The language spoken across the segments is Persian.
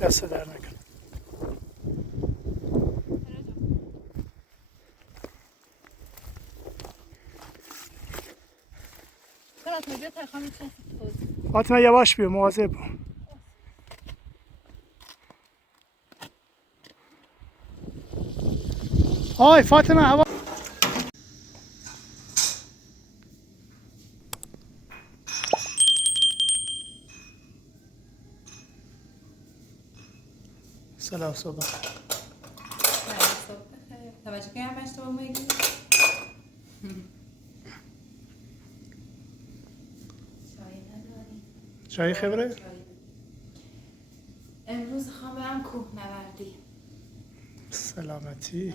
دست در نکن. فاطمه یواش بیا، مواظب باش. های فاطمه هوا. سلام صبح. توجه کنم اشتباه میگی؟ چای خبره؟ امروز خوام برم کوهنوردی. سلامتی.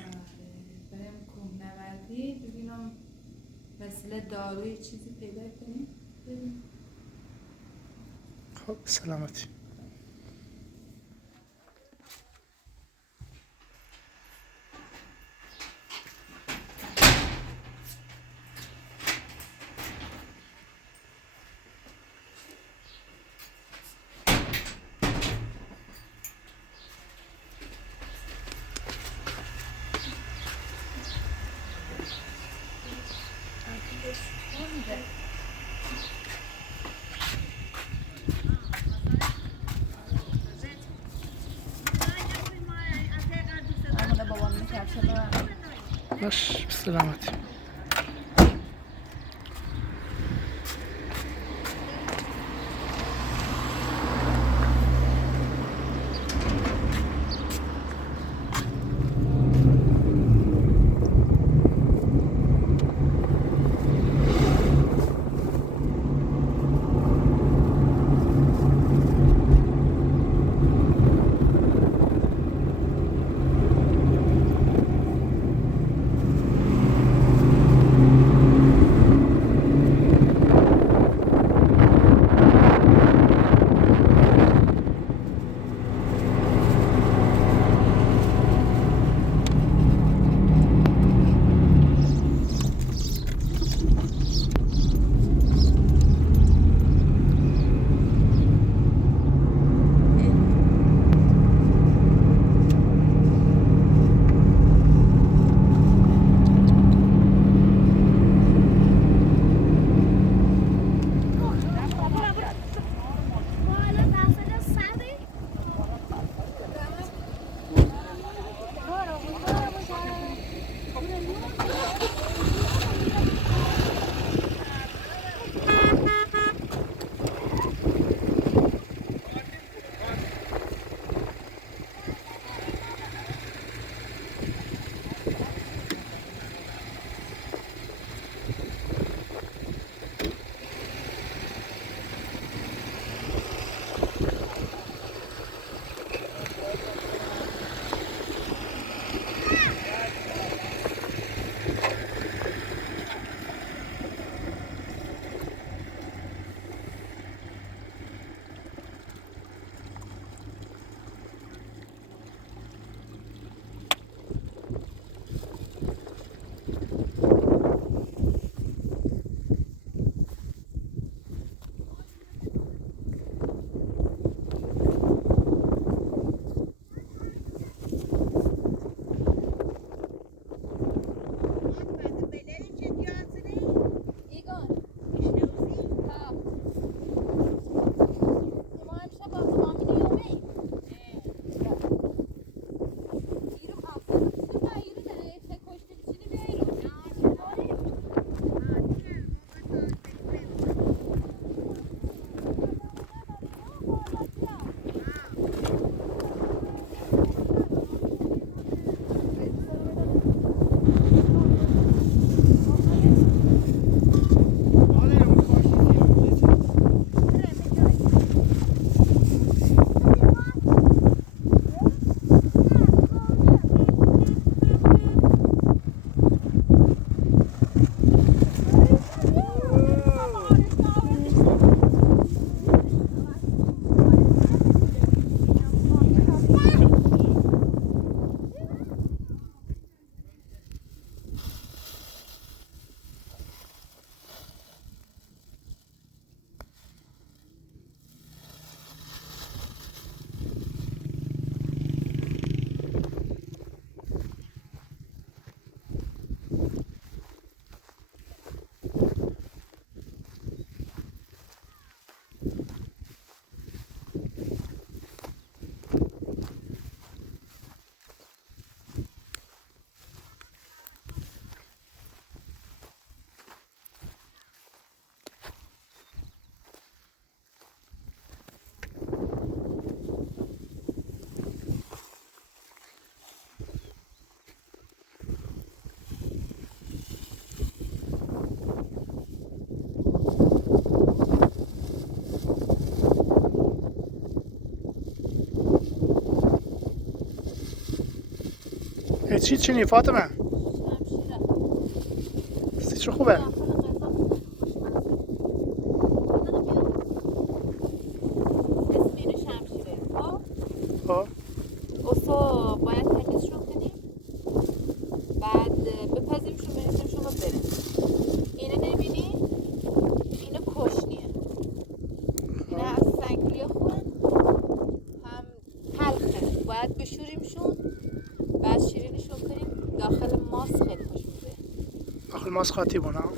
برم کوهنوردی ببینم وسیله داروی چیزی پیدا کنیم. خب سلامتی. باش سلامتی. چی چینی فاطمه؟ شمشیره. سی چه خوبه؟ داخل غذا اسم اینو شمشیره. خب خب اوسا باید تمیزشون کنیم، بعد بپزیمشون بریزیمشون و بریم. اینو نبینی؟ اینو کشنیه. اینه از سنگلی خون هم تلخه، باید بشوریمشون، بعد شیرینشون کنیم داخل ماست. خیلی خوش میده. داخل ماست خاطی بونه ها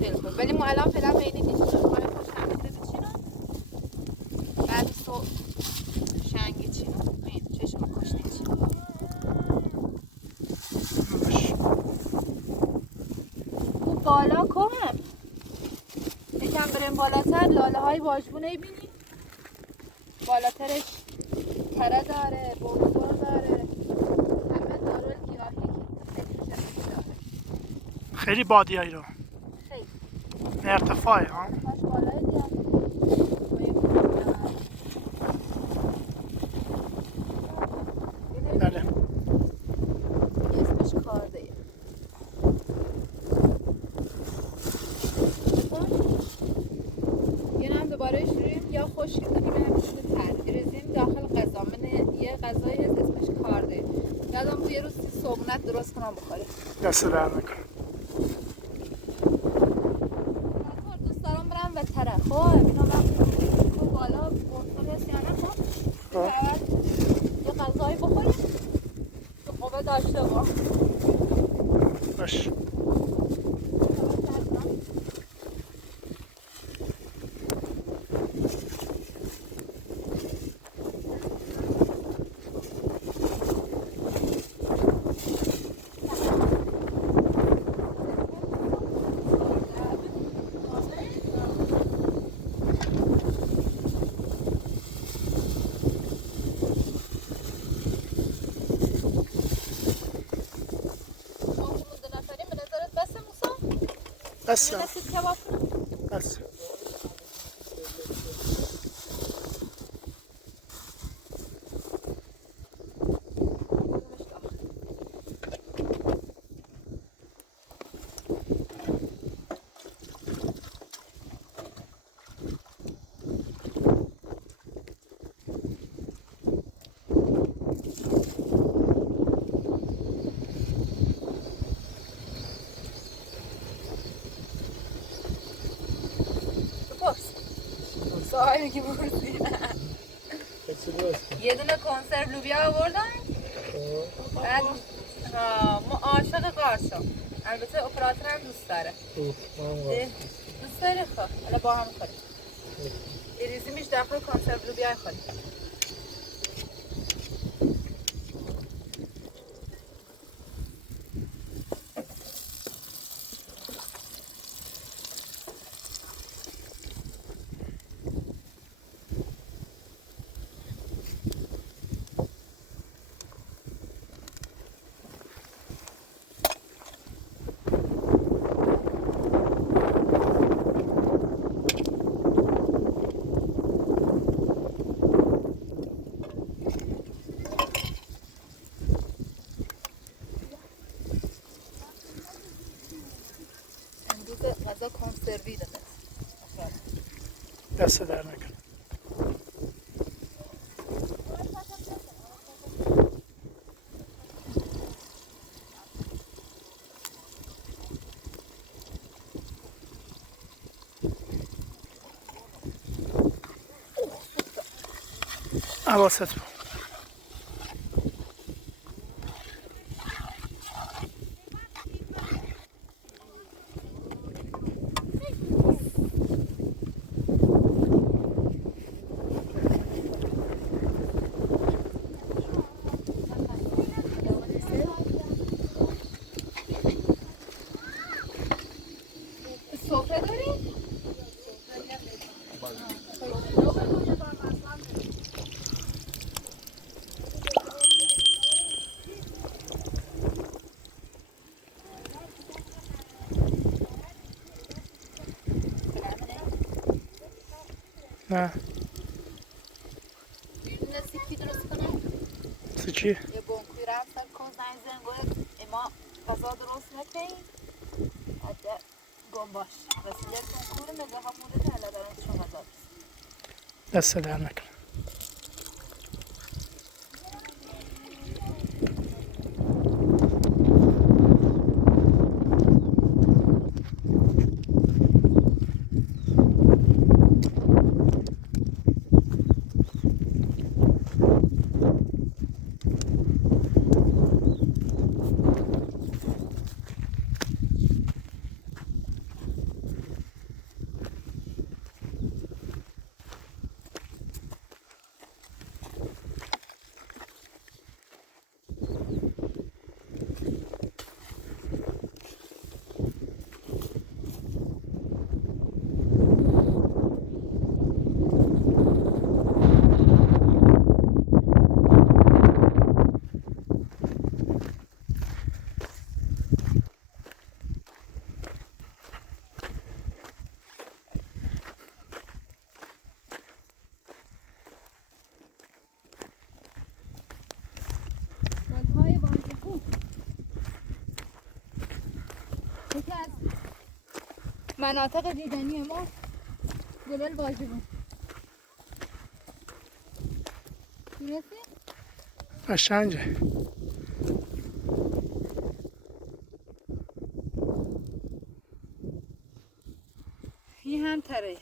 خیلی خوش. ولی ما الان فعلا به اینی نیست. باید خوش شمشیره بچینم، بعد صبح شنگی چینم. این چشم کشنی چینم. باش. اون بالا کم یکم بریم بالاتر لاله های واژبون بینیم. بالاترش تره داره، بوزور داره، همه داره گیاهی که فکر داره. خیلی بادیایی رو خیلی ارتفاعی ها. کاش بالای دیگه بله اسمش کارده. یه هم دوباره شروعیم یا خشک کنیم یا همشون تر بریزیم داخل غذا. من یه غذایی هست اسمش کارده. یادم بود یه روز صبحونت درست کنم بخوریم. دست در نکن. دوست دارم برم به طرف. خب اینا وقتی تو بالا بورسل هست یا نه. خب یه غذایی بخوریم که قوه داشته با. باش. بس بس سوالی که بردی یه دونه کنسرو لوبیا آوردن. بعد ما عاشق قارچم. البته اپراتور هم دوست داره. دوست داره. خب حالا با هم کنیم. بریزیمش داخل کنسرو لوبیا خودی. غذا کنسروی داده. دست در نکن. حواست بود. سفره داری؟ نه بیرون سیکی درست کنم. سیچی؟ یه بونکوی رفت سر کن زنگ زن گفت اما غذا درست نکنی حتی گم باش رسیدتون کنه نگاه ها مورد حالا دارم شما غذا بس دست در نکن. گل‌های بانجکو یکی از مناطق دیدنی ما گلال واژگون میرسی؟ قشنگه. این هم تره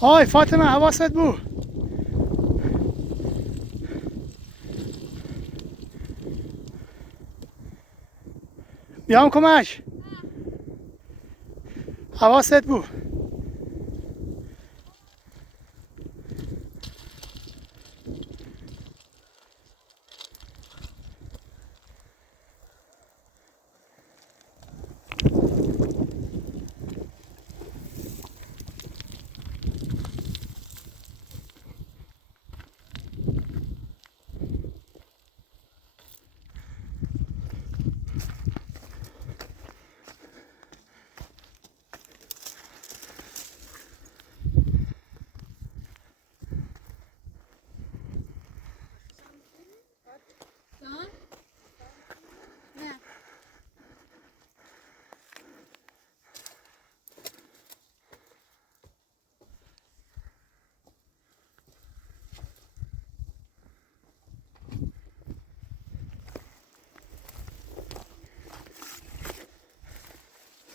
آی فاطمه حواست بود. بیام کمک. حواست بود.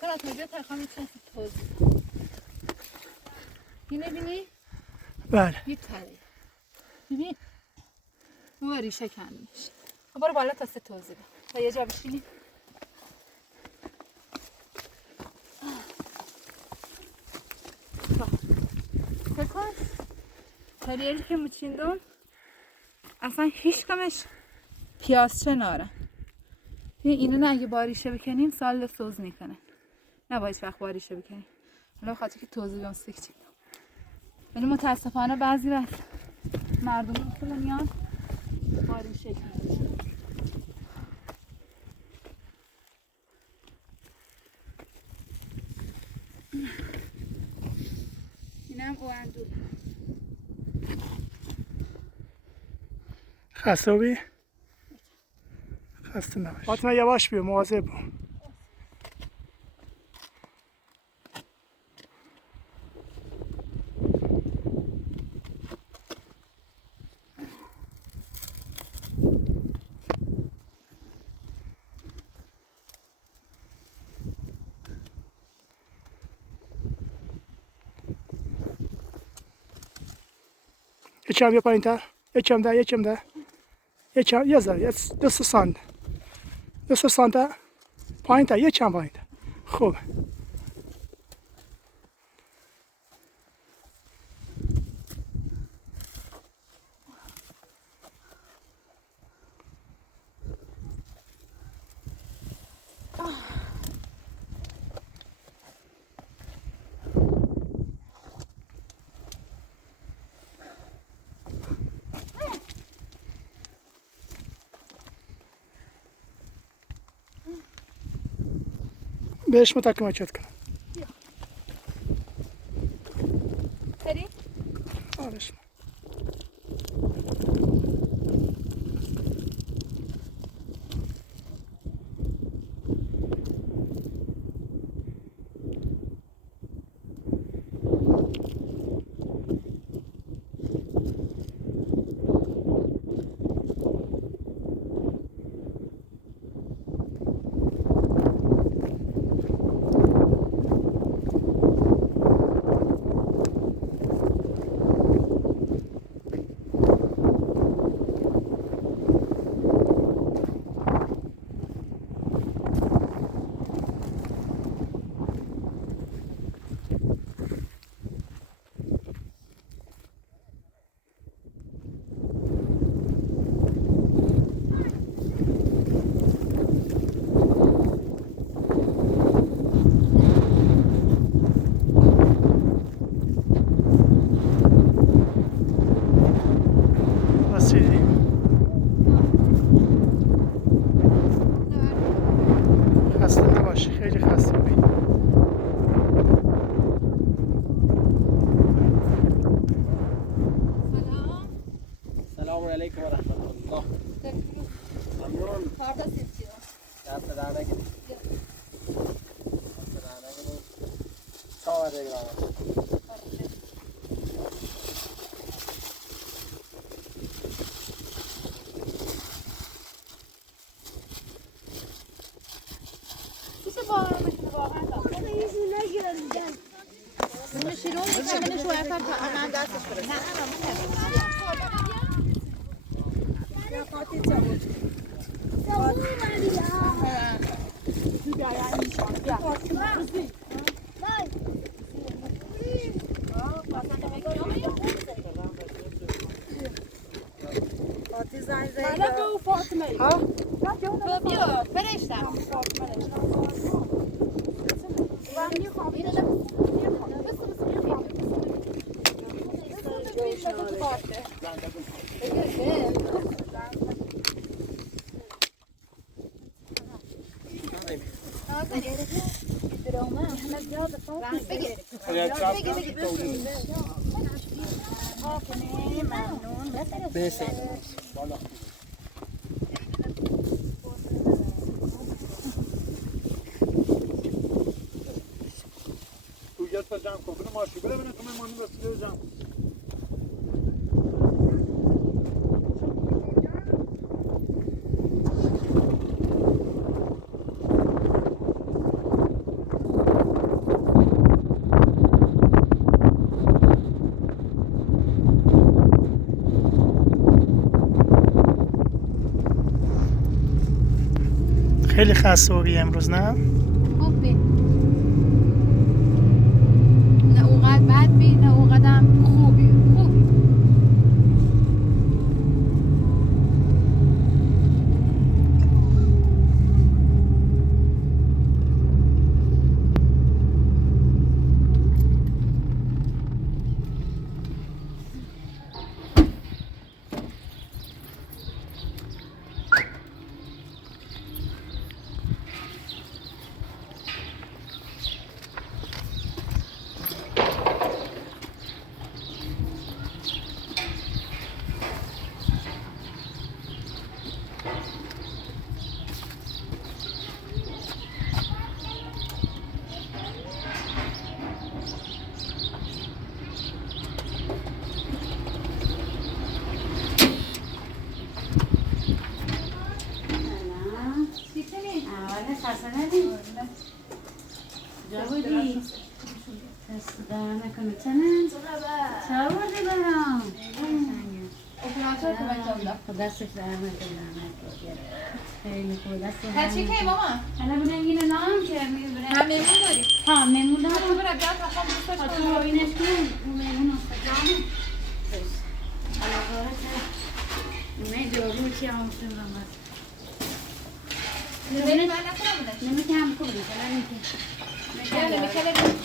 چرا تا اینجا تخمه چند توضیح اینه بینی؟ بله. یه تره ببین اون ریشه کندیش برو بالا تا سه توضیح تا یه جا بشینی بکن تریلی که مچیندون اصلا هیچ کمش پیازچه ناره اینو نه اگه باریشه بکنیم سال سوز میکنه نه باید وقت باریشه بکنیم حالا خاطر که توضیح بیام سکچیم ولی متاسفانه بعضی وقت مردم که میان باریشه کنیم اینم اندو خسته بی؟ خسته نباش. فاطمه یواش بیا مواظب باش. یکم بیا پایین تر. یکم ده. یه ذره 2 سانت 2 سانت پایین تا یکم پایین تا. خوب. بهش متکمچت کنم. سری؟ آرش. خسته نباشی، خیلی خسته بودی. سلام علیکم و رحمت الله. ممنون. کاردا سیستم. دست در نگیرید. دست در نگیرید. چهار دیگر. بیا فرشتم خیلی خسته بودی امروز نه؟ خوبی نه اوقات بد بی نه اوقاتم خوبی اپراتور کمک داد. خب دستش زحمت کنه. خیلی خوب دست. هرچی که ماما. الان بودن اینو نام که میبره. هم میمون داری. ها میمون دارم. تو برای بیاد خواهم دوستش تو کنم. اینش کن. اون میمون افتادم. علاقه نه جوری چی آموزش می‌دم. نمی‌دونم من نکنم. نمی‌کنم کنم. الان نه نمی‌کنم.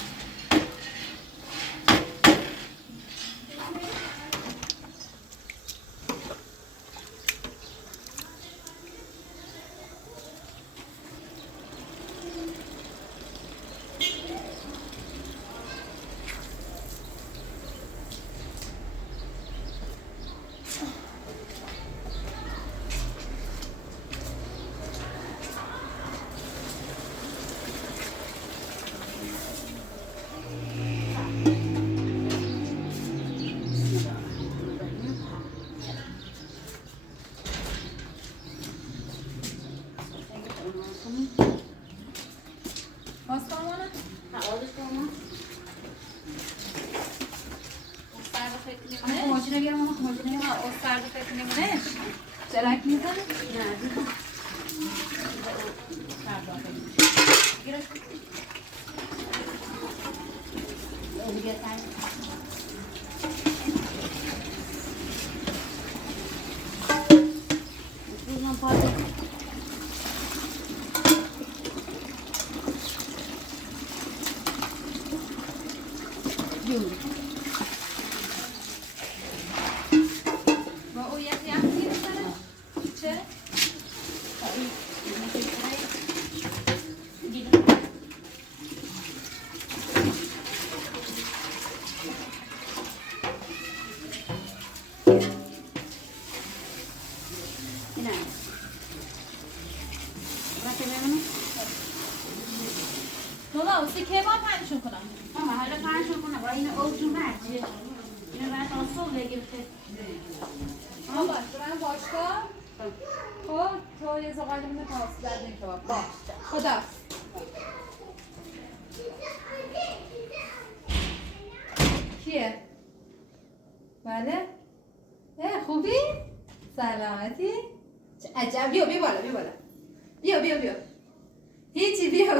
کیه؟ بله؟ خوبی؟ سلامتی؟ چه عجب بیا بالا بیا هیچی بیا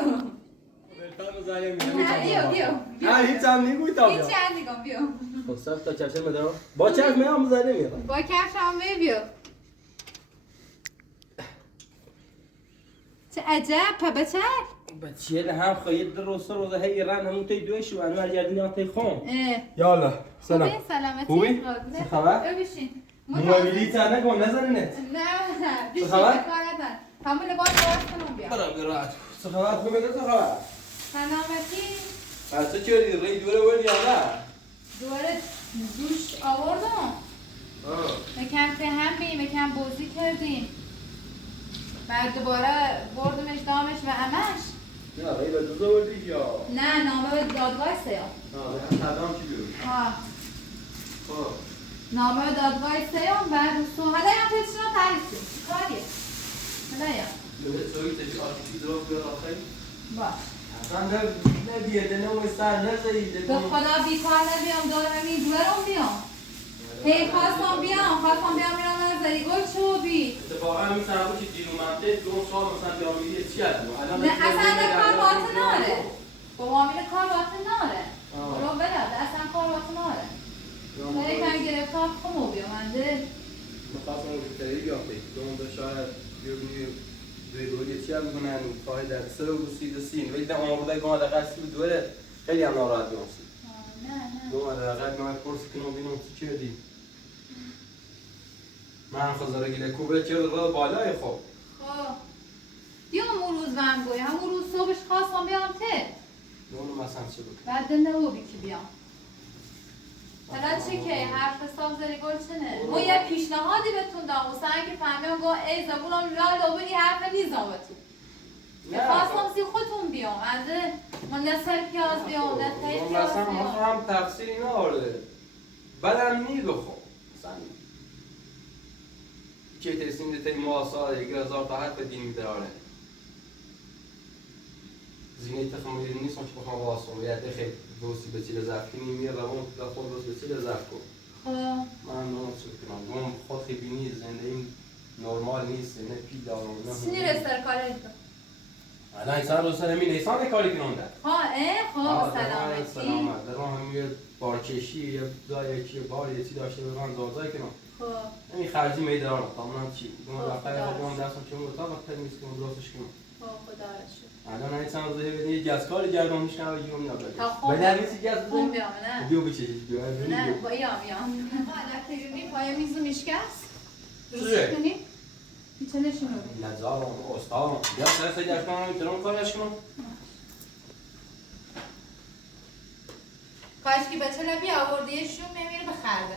نه بیا هیچ هم نیگوی تا بیا هیچی هم نگم بیا خب صرف تا کفشه مدارم با کف میام زده میرم با کفش هم بیا چه عجب پبچر بچه هم خواهید روزه هی رن همون تی دوی شو انو هرگردین هم تی خون یالا سلام خوبی؟ سلامتی؟ خوبی؟ چه خبر؟ بشین موبیلی تر نکن نزنینت نه بشین خبر؟ کار ندن همون لباس باز کنم بیا برم براحت چه خبر خوبه نه چه خبر؟ سلامتی هرچه چه ری دوره وردی یا نه؟ دوره دوش آوردم مکم که هم بیم مکم بازی کردیم بعد دوباره بردمش دامش و امش نه ری به دوزه وردی یا؟ نه نامه به دادگاه سیام تردام چی بیرون؟ نامه به دادگاه سیام و روستو حالا هم پیشش رو تعریف کنیم کاریه حالا یا توی تشی آتیشی دروب بیاد آخری؟ باش اصلا نبیده نموی سر نزاییده به خدا بیکار نبیام دارم این دورم بیام هی خواستم بیام میرم نظری گل شو بی اتفاقا همین سرمو که دیرو منطقه 2 سال مثلا بیامیدی چی هست؟ نه اصلا کار باطن ناره با معامل کار باطن ناره رو بلد اصلا کار باطن ناره برای کمی گرفتار خمو بیامنده مخواستم رو بیتری بیافته دونده شاید بیرونی دوی چی هم بگونن فاهی در سر و گسید سین ولی در آمروده گاه در قصی بود دوره خیلی هم ناراحت بیامسی نه گاه در قصی نمید پرسی کنم بینم چی کردی من خوزاره گیله کوبه کرد رو بالای خوب خب بیام اون روز من گوی همون روز صبحش خواستم بیام ته دونم مثلا چه بود بعد دنده بی که بیام حالا چه که حرف حساب زری گل چنه ما یه پیشنهادی بهتون دام و سعی که فهمیم گو ای زبونم لا این حرف نیزام بهتون خواستم سی خودتون بیام از من نه سر پیاز بیام نه تایی پیاز مثلا بیام هم تقصیری نداره بدم نی بخور مثلا که ترسیم دیتا مواسا 1000 تا حد به دین میداره زینه تخمیری نیست که بخوام واسه یه خیلی دوستی به چیل زفت کنی میره روان در خود روز به چیل زفت کن خب من نمی‌تونم کنم. خود بینی زندگی نرمال نیست. نه پیدا و نه. سینی رستر کاری الان انسان رو سر می نیسان کاری کننده. ها خب سلامتی سلامت. در راه میاد بارکشی یا جای چی بار یه چی داشته بگم زازای کنم. خب این خرجی میدارم. تمام چی؟ من رفتم خودم دستم چون تا وقت نیست که درستش کنم. خدا را شکر الان انسان رو یه گاز کاری گردونش کنه و جون نبرد. خب به در نیستی گاز خب بزن. بیام نه بیو بچش بیو. نه با بیام حالا تریمی پای میز میشکست چیه؟ درست کنی چه نشونو نزارم استادم. یا سر سر کنم میتونم کارش کنم. کاش که بچه نبی آوردیشون میمیره بخرده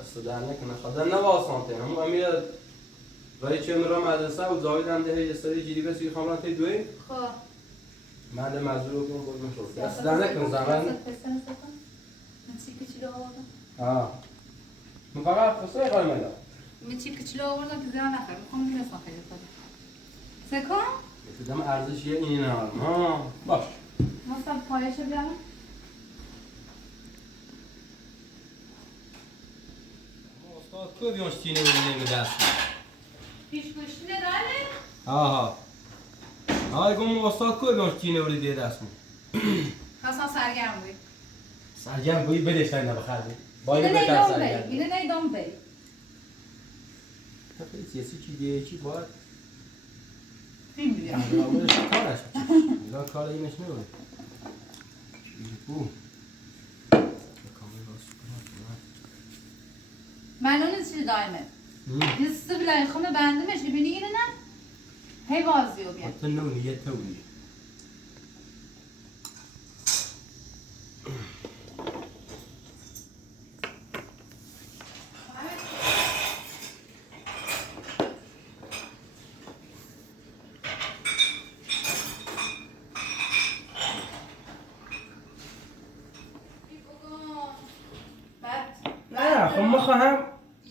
دست در نکنه خدا نواسانته. همون امیر ولی چه مرا مدرسه و زاویدم ده یه سری جیری بسی خامران تی دوی. خب من ده مزدور کنم بود میشد. دست در نکن زمان. من چی کچلو آوردم ها. من فقط قصه کار میدم. من چی کچلو آوردم که زیرا نخورم میخوام میرسم خیلی کنم سکم دیدم ارزشی اینه ها باش. مستم پایشو بیارم استاد کو بیونش تینه بودیم دست. پیش گوشتی نداره آها. آی گم استاد کو بیونش تینه بودیم دست. خواستم سرگرم بوی سرجم بوی بدشتن نبخردی. باید اینه بهتر نیدام سرجم. بی اینه نیدام بی خیلی سیاسی چی دیگه چی باید. فیلم بیارم اولش کارش میگه کار اینش نمیشه. بو. من اون چیزی دائمه یه سه بلای خونه بنده میشه بینی اینه نه هی بازیو بیان حتی نونی یه تونی. نه خب ما خواهم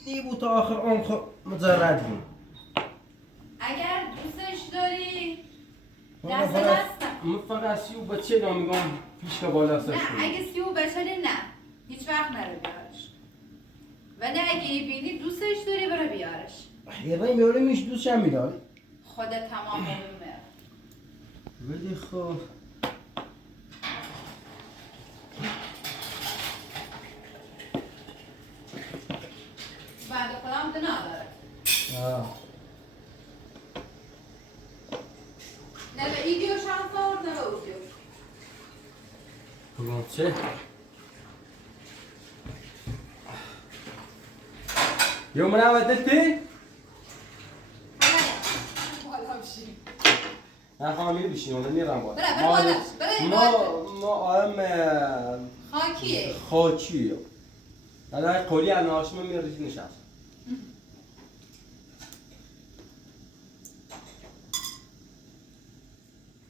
نیبو تا آخر اون خب مجرد بیم. اگر دوستش داری دست دستم من فقط سیو بچه نمیگم پیش که بالا سرش نه اگه سیو بچلی نه هیچ وقت نره بیارش ولی اگه بینی دوستش داری برو بیارش یه وقتی میاره میش دوست هم میداری. خودت تمام بمیره ولی خب بعد خودم ده نداره نه به ایدیو شانس آورد نه به اودیو بگم چه؟ یه منو بدتی؟ بالا بشی نه خواهم میری بشینیم و میرم باید. برای بالا بشی برای ما آدم خاکیه خاچیه. الان قولی اناشم میره نشست.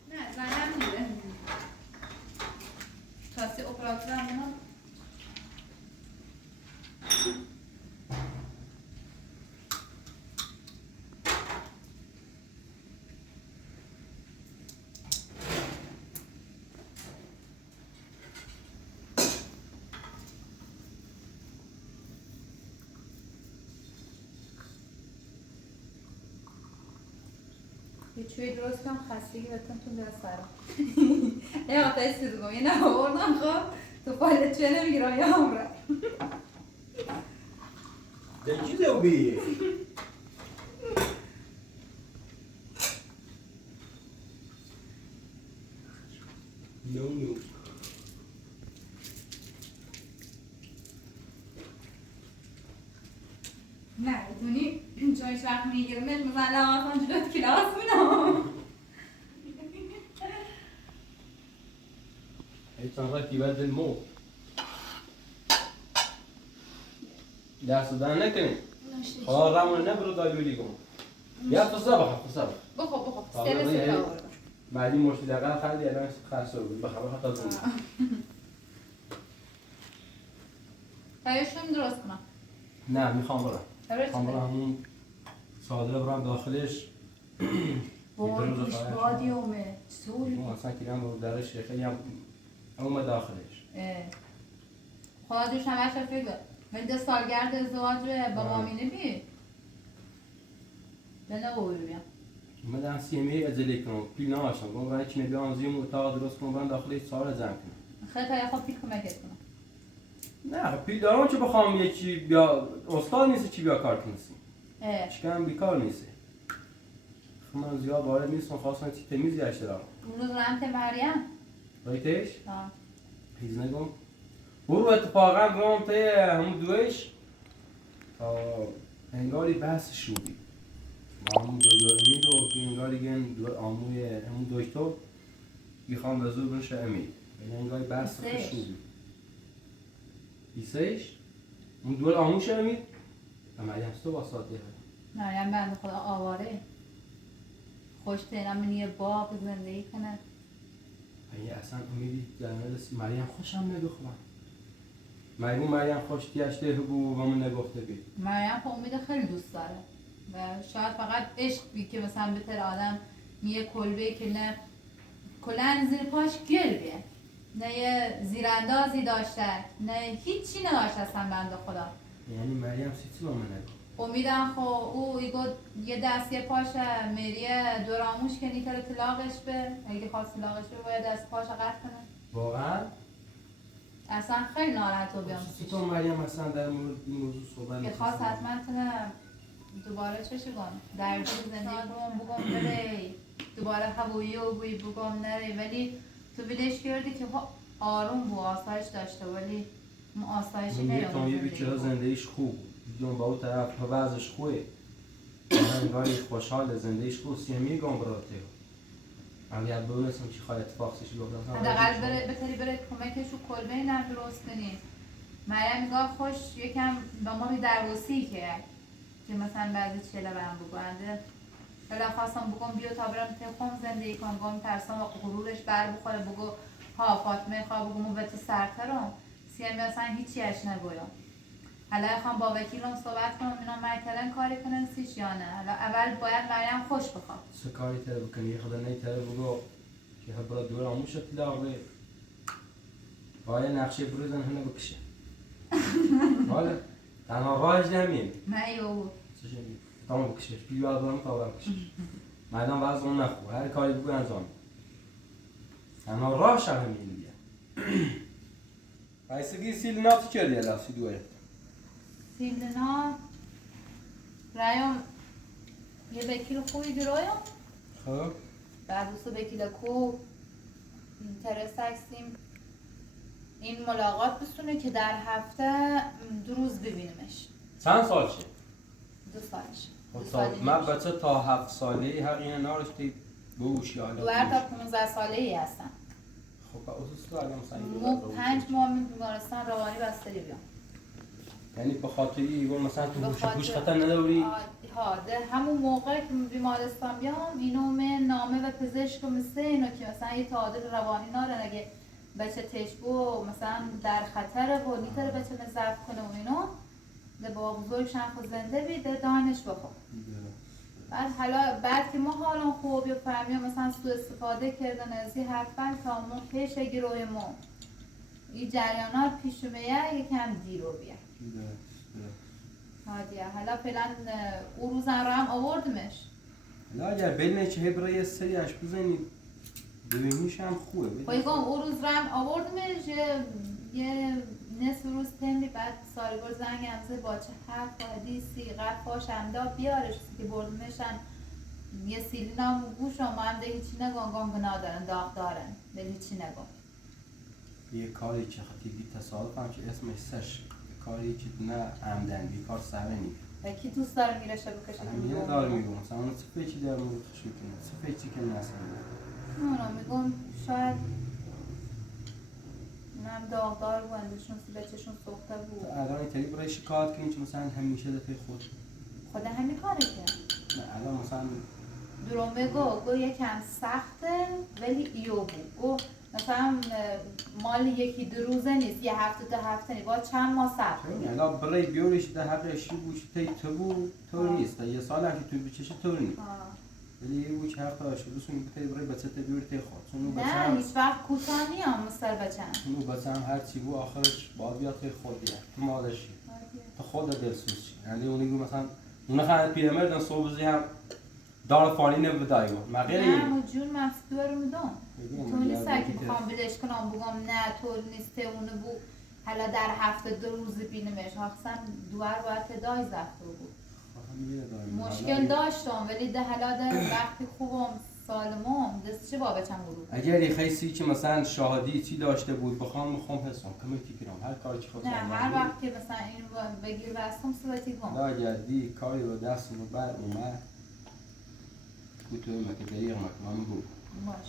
نه زنم میره تاسی اپراتورم منم یه چوی درست کنم خستگی بتون تو بیاد سرم یه وقتا استید بگم یه نه آوردم خب تو پالت چه نمیگیرم یه عمره دکی دوبی. نو نه بدونی چون وقت میگیرمش مثلا آسان جلوت کلاس میدم ایتان رای تیبت دل مو. دست دادن نکنی. خدا رمون نبرو دایلولی کن. یا فضا بخ. بخو سیل سیل آوردم بعدی مشتی دقیقا خیلی الان خرسه بود. بخواه حتی دون. تایشون درست کنم نه میخوام برم. برای میخوام برم همون صادره برم داخلش. بادیش بادیومه سوری اون اصلا کلیم رو درش خیلی هم اومد داخلش. خدا دوش همه شد فکر ولی ده سالگرد ازدواج بابا امینه بی ده نبوی بیم من سیمی ازلی کنم پیل نماشم گم برای چی نبیام زیم اتاق درست کنم برم داخل سال زن کنم خیلی تا خب پیل کمکت کنم نه پیل دارم چه بخوام یه چی بیا استاد نیست چی بیا کار کنسی چیکارم بیکار نیست خب من زیاد وارد نیستم خواستم چی تمیزی اشته دارم اون روز رمت مریم رایتش؟ پیز نگم برو اتفاقا رام تای همون دوش انگاری بحث شدی ما همون دو امید و انگاری گن آموی همون دوشتو میخوام به زور بشه امید یعنی انگاری بحث شدی بیسش اون دول آموش امید و مریم ستو با ساعتی مریم بنده خدا آواره خوش تینم من یه باغ زندگی کنه این اصلا امیدی جنرال مریم خوشم نگفتم مریم خوش دیشته بو و من نگفته بید مریم خب امید خیلی دوست داره و شاید فقط عشق بی که مثلا بهتر آدم یه کلبه که نه کلن زیر پاش گل بیه نه یه زیراندازی داشته نه هیچی نداشته اصلا بنده خدا یعنی مریم سیتی با من نگفت امیدم خب او ایگو یه دست یه پاشه میریه دوراموش که نیتر طلاقش به اگه خواست طلاقش به باید دست پاشه قطع کنه واقعا؟ اصلا خیلی ناراحت و بیام تو مریم اصلا در مورد این موضوع صحبت که خواست حتما تونه دوباره چشی کن در زندگی بگم بره دوباره هوایی و بوی بگم نره ولی تو بیدش کردی که آروم بو آسایش داشته ولی آسایشی نیام یه بیچاره زندگیش خوب دیدیم با اون طرف وضعش خوبه انگاری خوشحال زندگیش خوب سیمی گم براته اگر ببینستم چی خواهد اتفاق سشی بگم حداقل بتری بره کمکش رو کلبه اینم درست کنیم مریم میگاه خوش یکم با ما درواسی که مثلا بعضی چله برم بگنده ولی خواستم بگم بیا تا برم تخم زندگی کنم گم ترسم و غرورش بر بخوره بگو ها فاطمه خواه بگم به تو سرترم سیمی اصلا هیچی اش نگویم حالا خواهم با وکیلم صحبت کنم اینا مرترن کاری کنن سیش یا نه حالا اول باید مریم خوش بخواد چه کاری تره بکنی یه خدا نیتره بگو که برای دور آموش اطلاق به باید نقشه بروزن هنه بکشه حالا تنها راهش نمیم نه یو چه شدی؟ تمام بکشش بیواد برم تا برم بکشش مردم وضع اون نخواه هر کاری بگو انجام تنها راهش هم همین بیا بایستگی سیل ناتو کردی الاسی دوره سیلنا رایم یه وکیل خوبی برایم خب بعد دوستو وکیل کو اینترست هستیم این ملاقات بسونه که در هفته 2 روز ببینیمش چند سال شه؟ 2 سالش خب من بچه تا 7 ساله حق اینه نارشتی بوشی حالا دوار تا 15 ساله ای هستن خب با اوزوس تو الان مو 5 ماه من بیمارستان روانی بستری بیام یعنی به خاطر ایگون مثلا تو به گوش خطر نداری؟ ها ده همون موقع که بیمارستان بیام اینو من نامه و پزشک و مثل اینو که مثلا یه تعادل روانی نارن اگه بچه تشبو مثلا در خطره و نیتر بچه نزرف کنه و اینو ده با بزرگشن خود زنده بیده دانش بخور بعد که ما حالا خوب یا فهمیم مثلا سو استفاده کردن از این حرفن تا ما پیش گروه ما این جریانات پیش میه یکم دیر رو بیا حالا فعلا او روزن رو هم آوردمش حالا اگر بینه چه برای سریعش بزنی ببینیش هم خوبه خب او روز رو هم آوردمش یه نصف روز تنی بعد سالگار زنگ همزه با چه حرف و حدیثی قفاش همدا بیارش که بردمشن یه سیلین هم گوش هم ده هیچی نگم گنگنا دارن داغ دارن به هیچی نگم یه کاری چه خطی بی تصادف هم که اسمش سش کاری که نه عمدن بی کار سره نی و کی دوست داره میرشه بکشه همینه داره میگم مثلا اون چه پیچی داره مورد خشوی کنه چه پیچی که نسنه اونا میگم شاید اونم داغدار بودنشون بچهشون سخته بود الان اینطوری برای شکایت کنیم که مثلا همیشه دفعه خود همین کاره کرد نه الان مثلا درومه گو یکم سخته ولی ایو بود گو مثلا مال 1-2 روزه نیست یه هفته 2 هفته نیست باید چند ماه صبر کنی الان برای بیاریش ده حقشی بوش تی تو بود طور نیست یه سال هم که توی بچشه طور نیست ولی او چه حق داشت دوستون بتایی برای بچه بیورتی خود چون او بچه نه هم هیچ وقت کوتاه نیام مستر بچم. چون او بچه هم هر چی بود آخرش باید بیاد توی خودیه تو مادرشی تو خود دلسوز شی یعنی اونی گو مثلا اون خیلی پیرمردن صبحی هم دار فانی نبودایی بود مغیری نه مجون مفدو رو میدم تو نیست که بخوام بدش کنم بگم نه طور نیسته اونو بو حالا در هفته 2 روز بینمش اصلا دوار باید دای زفته بود مشکل داشتم ولی ده حالا در وقتی خوبم سالمم دست چه بابتم برو اگر یه خیسی که مثلا شاهدی چی داشته بود بخوام حسام کمیتی کنم هر کاری که خودم نه هر وقت که مثلا این بگیر بستم صورتی گم لا جدی کاری رو دستم بر اومد گوتوی مکه دریغ مکمم بود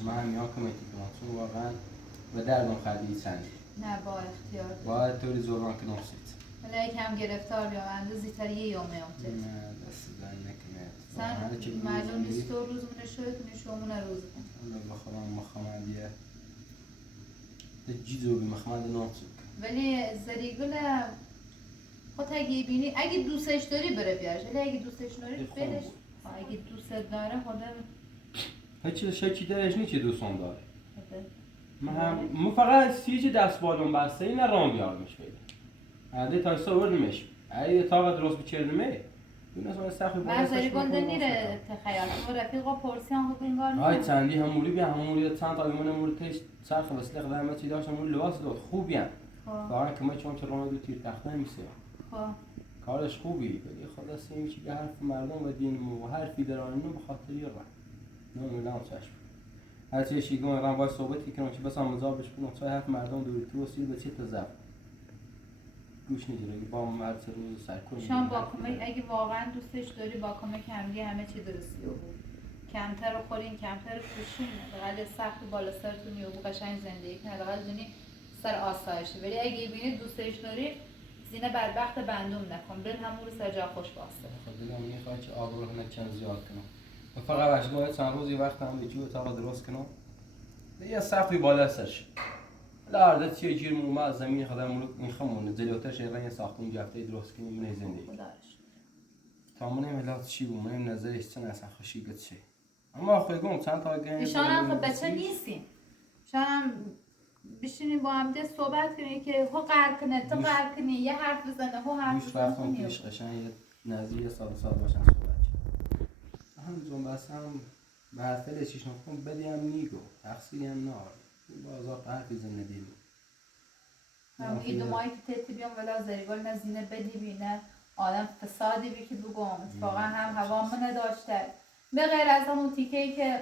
من هم یا کمیتی کنم چون واقعا به دردم خدی چندی نه با اختیار باید طوری زوران کنم سید ولی یکم گرفتار بیام اندازی تر یه یومه نه دست زن نکنه سن معلوم نیست 2 روز مونه شوی کنی شومونه روز کن الله بخورم مخمدیه ده جیزو بی مخمد نامسوک ولی زریگل خود اگه بینی اگه دوستش داری بره بیارش ولی اگه دوستش داری برش اگه دوست داره خدا هیچی درش نیست که دوستان داره من فقط سیج دست بالون بسته این رام بیارمش بیده عده تایستا وردمش اگه طاقت درست بچردمه دونه از سخت من زریگل دنیره تخیل تو رفیقا پرسیان خود انگار نه های چندی هموری بیا هموری چند تا ایمان هموری تیش سرخ وسیله قدر چی داشت هموری لباس داد خوب بیان واقعا که ما چون چرا دو تیر تخته نمیشه کارش خوبی ولی خدا سیم چی که حرف مردم و دین و حرفی درانه به خاطر یه نه میلام چشم هر چی شیگون رام وای صحبتی کنم که بس مزابش کنم چای حرف مردم دوری تو وسیل به چه تزب گوش نگیره با مرد روز سر کنیم شام با کمک اگه واقعا دوستش داری با کمک همه چی درستی بود کمتر رو خورین کمتر رو پوشین حداقل سخت بالا سرتون و قشنگ زندگی کنید حداقل دونی سر آسایشه ولی اگه ببینید دوستش داری زینه بدبخت بندوم نکن بل همون رو سر جا خوش واسه خب دیگه میخواد که آب رو نکن زیاد کنم فقط وقتی چند روزی وقت هم به جو اتاق درست کنم یه سقفی بالا سرش لارده چیه جیر موما از زمین خودم میخوام جلوترش یه ساختمون جفته درست کنیم من زندگی تا من ملت چی بود من نظرش چه اصلا خوشی گچه اما خودم چند تا گیم ایشان هم خب بچه نیستیم ایشان هم بشینیم با هم صحبت کنیم که هو قرار کنه تو قرار کنی یه حرف بزنه هو حرف بزنه پیش قشنگ یه نظریه سال باشن صحبت هم بس هم محفل چیش نکن بدیم نیگو تقصیری هم نار بازار حرفی زندگی هم این دومایی که تیتی بیام ولی زریگل نزینه بدی بینه آدم فسادی بی که بگم اتفاقا هم هوا منه داشته به غیر از همون تیکه‌ای که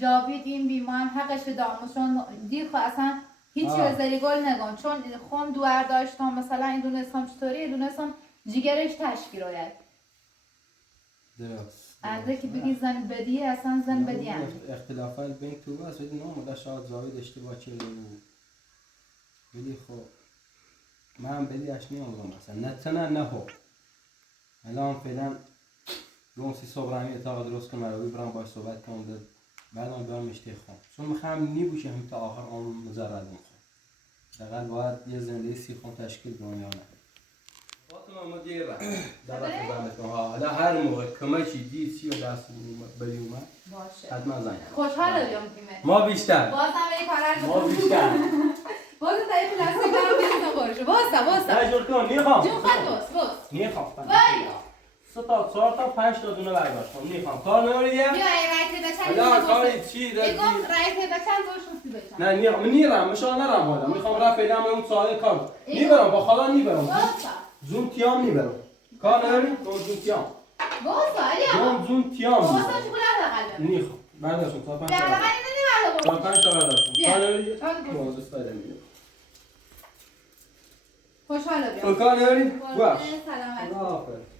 جاوید این بی ما هم حقش دامو چون دیر خواهد اصلا هیچی به زریگل نگم چون خون دوار داشتم مثلا این دونستم چطوری دونستم جیگرش تشکیل روید درست ارده که بگی زن بدی اصلا زن بدی هم اختلافات بین تو بس ولی نه مدر شاید زاوید اشتباه چه ولی خب من بدی اش نیام مثلا نه هو الان فعلا روم سی صبرانی اتاق درست کنم روی برام باش صحبت کنم بعدم بیام مشتی خون چون میخوام نیبوشه هم تا آخر اون مزرد میخوام دقیقا باید یه زندگی سی خون تشکیل کنم یا نه باطن ما دیگه در رفت ها حالا هر موقع کمکی دید چی و دست بلی اومد باشه حتما زنگ خوشحال بیام کیمه ما بیشتر بازم به کارا ما بیشتر بازم تایی پلاستیک برام بزنم بارشو بازم نه جور کن نیخوام جون خواهد باز نیخوام باید 3 تا 4 تا 5 تا دونه برداشت کنم نیخوام کار نمی‌ریه بیا رایت بچن حالا کاری چی بگم رایت بچن برشون بچن نه نیام نیرم مشان نرم حالا میخوام رفت فعلا اون سوال کار نیبرم با خدا نیبرم زون تیام نیبرم کار نمی‌ری تو زون تیام زون تیام نیخوام برداشتم تا 5 تا 5 تا برداشتم کار نمی‌ری موضوع استفاده می‌کنم خوشحال بیام کار نمی‌ری باش سلامت خدا حافظ